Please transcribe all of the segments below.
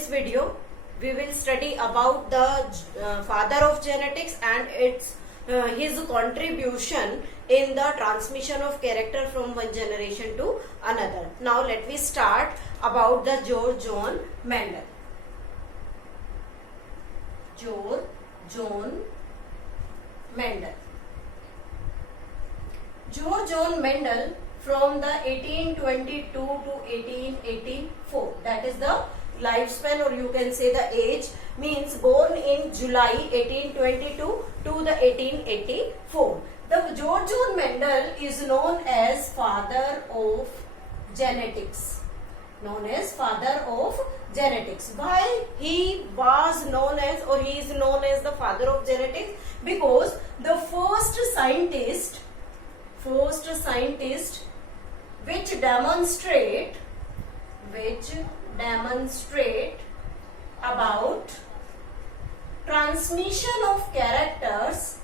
This video we will study about the father of genetics and his contribution in the transmission of character from one generation to another. Now let me start about the George John Mendel. George John Mendel. George John Mendel from the 1822 to 1884, that is the lifespan, or you can say the age, means born in July 1822 to the 1884. The George John Mendel is known as father of genetics. Known as father of genetics. Why he was known as, or he is known as the father of genetics? Because the first scientist which demonstrate about transmission of characters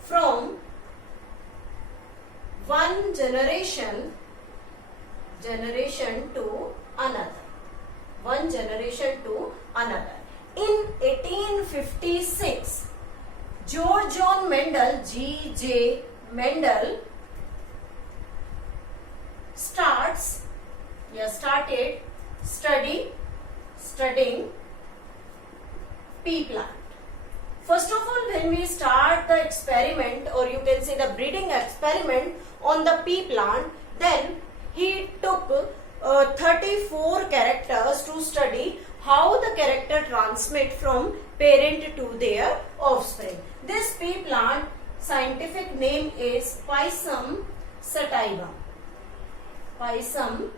from one generation to another. In 1856, George John Mendel, G.J. Mendel, started studying pea plant. First of all, when we start the experiment, or you can say the breeding experiment on the pea plant, then he took 34 characters to study how the character transmit from parent to their offspring. This pea plant scientific name is Pisum sativum. Pisum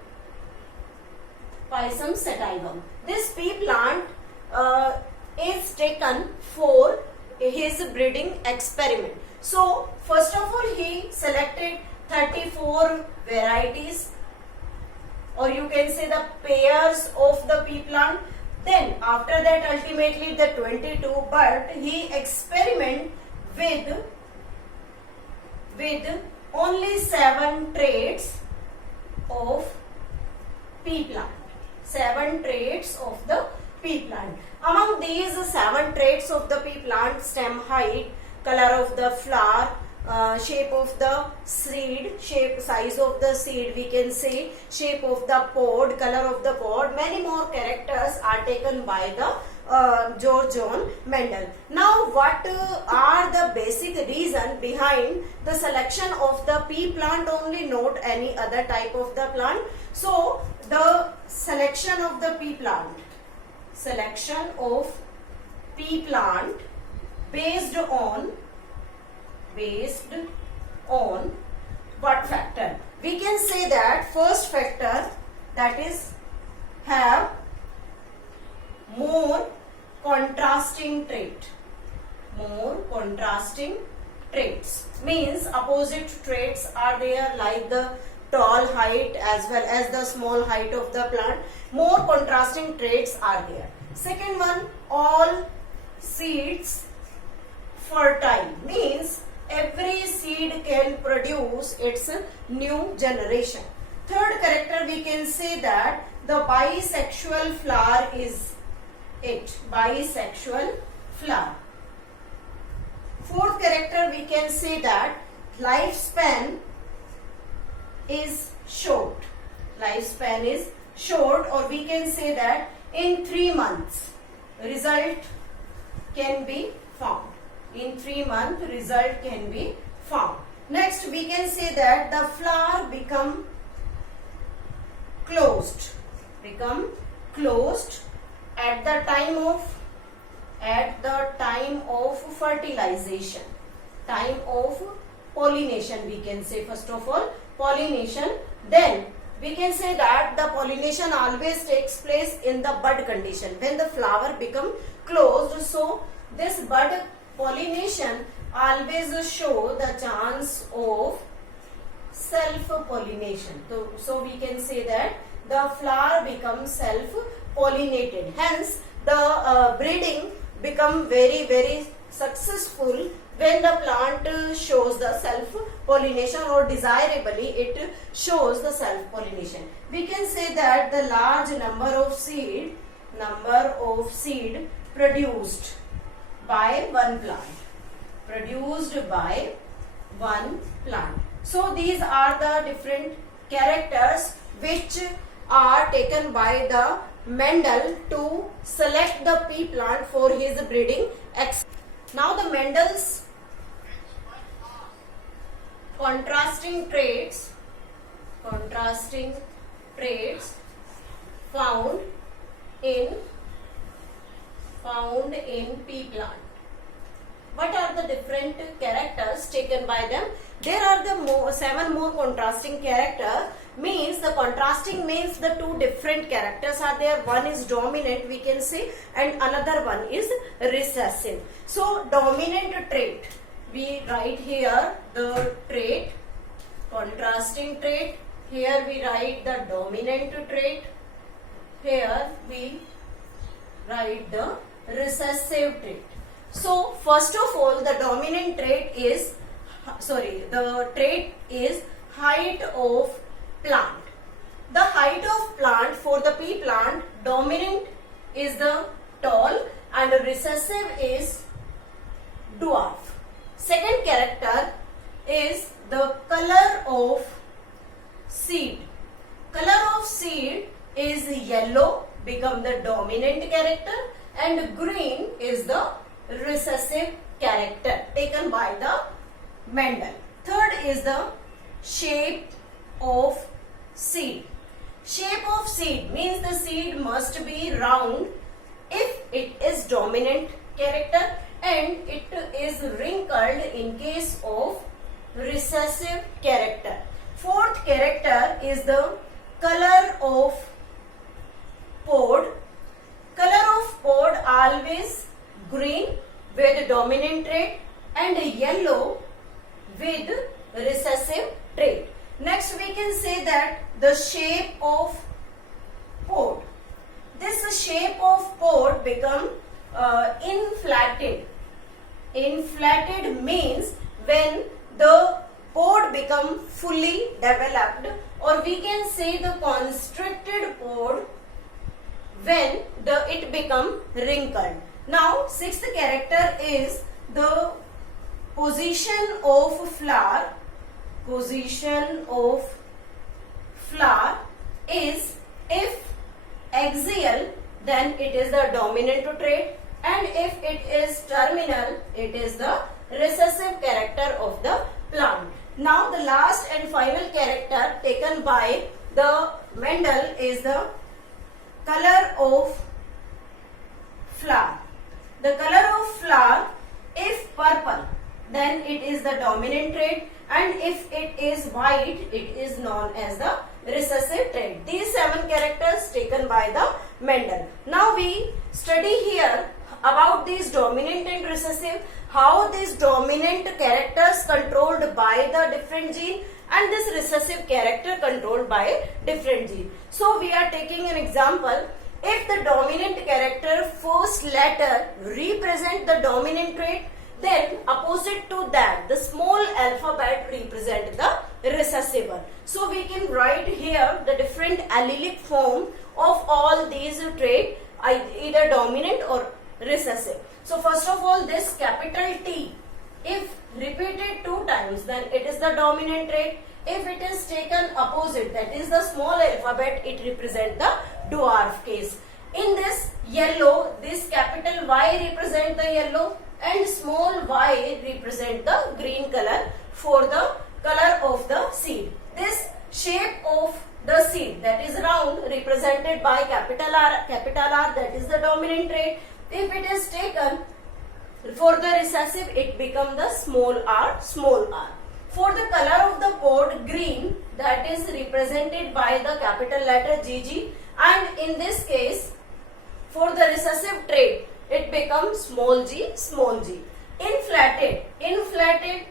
sativum. This pea plant is taken for his breeding experiment. So first of all, he selected 34 varieties, or you can say the pairs of the pea plant. Then after that, ultimately the 22, but he experiment with only 7 traits of pea plant. 7 traits of the pea plant. Among these 7 traits of the pea plant: stem height, color of the flower, shape of the seed, size of the seed, we can say, shape of the pod, color of the pod. Many more characters are taken by the George John Mendel. Now, what are the basic reason behind the selection of the pea plant only, not any other type of the plant? So, the selection of pea plant based on what factor? We can say that first factor, that is have more contrasting traits. Means opposite traits are there, like the tall height as well as the small height of the plant. More contrasting traits are there. Second one, all seeds fertile, means every seed can produce its new generation. Third character, we can say that the bisexual flower is it. Bisexual flower. Fourth character, we can say that lifespan is short. Or we can say that in 3 months result can be found. Next, we can say that the flower become closed at the time of fertilization, time of pollination, we can say. First of all, pollination. Then we can say that the pollination always takes place in the bud condition, when the flower become closed. So this bud pollination always show the chance of self-pollination. So we can say that the flower becomes self-pollinated. Hence, the breeding become very, very successful when the plant shows the self pollination, or desirably it shows the self pollination. We can say that the large number of seed produced by one plant. So these are the different characters which are taken by the Mendel to select the pea plant for his breeding. Now the Mendel's contrasting traits found in pea plant. What are the different characters taken by them? There are the 7 more contrasting characters. Means the contrasting means the 2 different characters are there. One is dominant, we can say, and another one is recessive. So dominant trait, we write here the trait, contrasting trait. Here we write the dominant trait. Here we write the recessive trait. So first of all, the dominant trait is, the trait is height of plant. The height of plant for the pea plant, dominant is the tall and recessive is dwarf. Second character is the color of seed. Color of seed is yellow, become the dominant character, and green is the recessive character taken by the Mendel. Third is the shape of seed. Shape of seed means the seed must be round if it is dominant character, and it is wrinkled in case of recessive character. Fourth character is the color of pod. Color of pod always green with dominant trait and yellow with recessive trait. Next we can say that the shape of pod. This shape of pod become inflated. Inflated means when the pod become fully developed, or we can say the constricted pod when it become wrinkled. Now sixth character is the position of flower. Position of flower is, if axial, then it is the dominant trait, and if it is terminal, it is the recessive character of the plant. Now the last and final character taken by the Mendel is the color of flower. The color of flower, if purple, then it is the dominant trait, and if it is white, it is known as the recessive trait. These 7 characters taken by the Mendel. Now we study here about these dominant and recessive, how these dominant characters controlled by the different gene and this recessive character controlled by different gene. So we are taking an example. If the dominant character first letter represent the dominant trait, then opposite to that the small alphabet represent the recessive one. So we can write here the different allelic form of all these traits, either dominant or recessive. So first of all, this capital T, if repeated 2 times, then it is the dominant trait. If it is taken opposite, that is the small alphabet, it represents the dwarf case. In this yellow, this capital Y represent the yellow and small y represent the green color for the color of the seed. This shape of the seed, that is round, represented by capital R, that is the dominant trait. If it is taken for the recessive, it becomes the small r. For the color of the pod, green, that is represented by the capital letter GG, and in this case, for the recessive trait, it becomes small g. Inflated,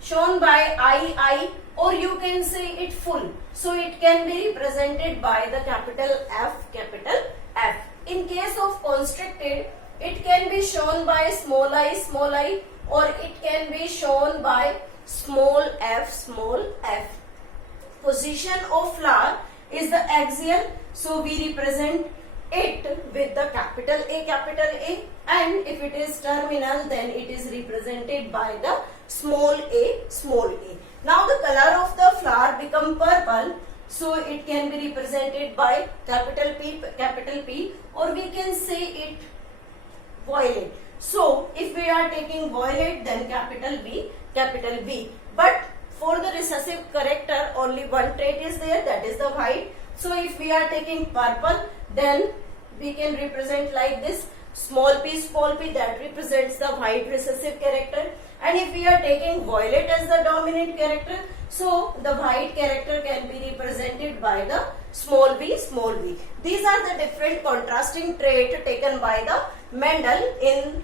shown by I, or you can say it full. So it can be represented by the capital F. In case of constricted, it can be shown by small I, or it can be shown by small f. Position of flower is the axial, so we represent it with the capital A, and if it is terminal, then it is represented by the small a. Now the color of the flower become purple, so it can be represented by capital P, or we can say it violet. So if we are taking violet, then capital B. But for the recessive character, only one trait is there, that is the white. So if we are taking purple, then we can represent like this, small p, that represents the white recessive character. And if we are taking violet as the dominant character, so the white character can be represented by the small v. These are the different contrasting traits taken by the Mendel in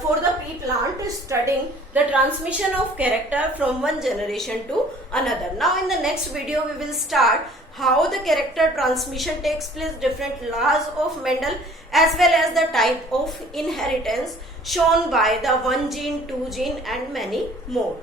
for the pea plant, studying the transmission of character from one generation to another. Now in the next video we will start how the character transmission takes place, different laws of Mendel, as well as the type of inheritance shown by the 1 gene, 2 gene and many more.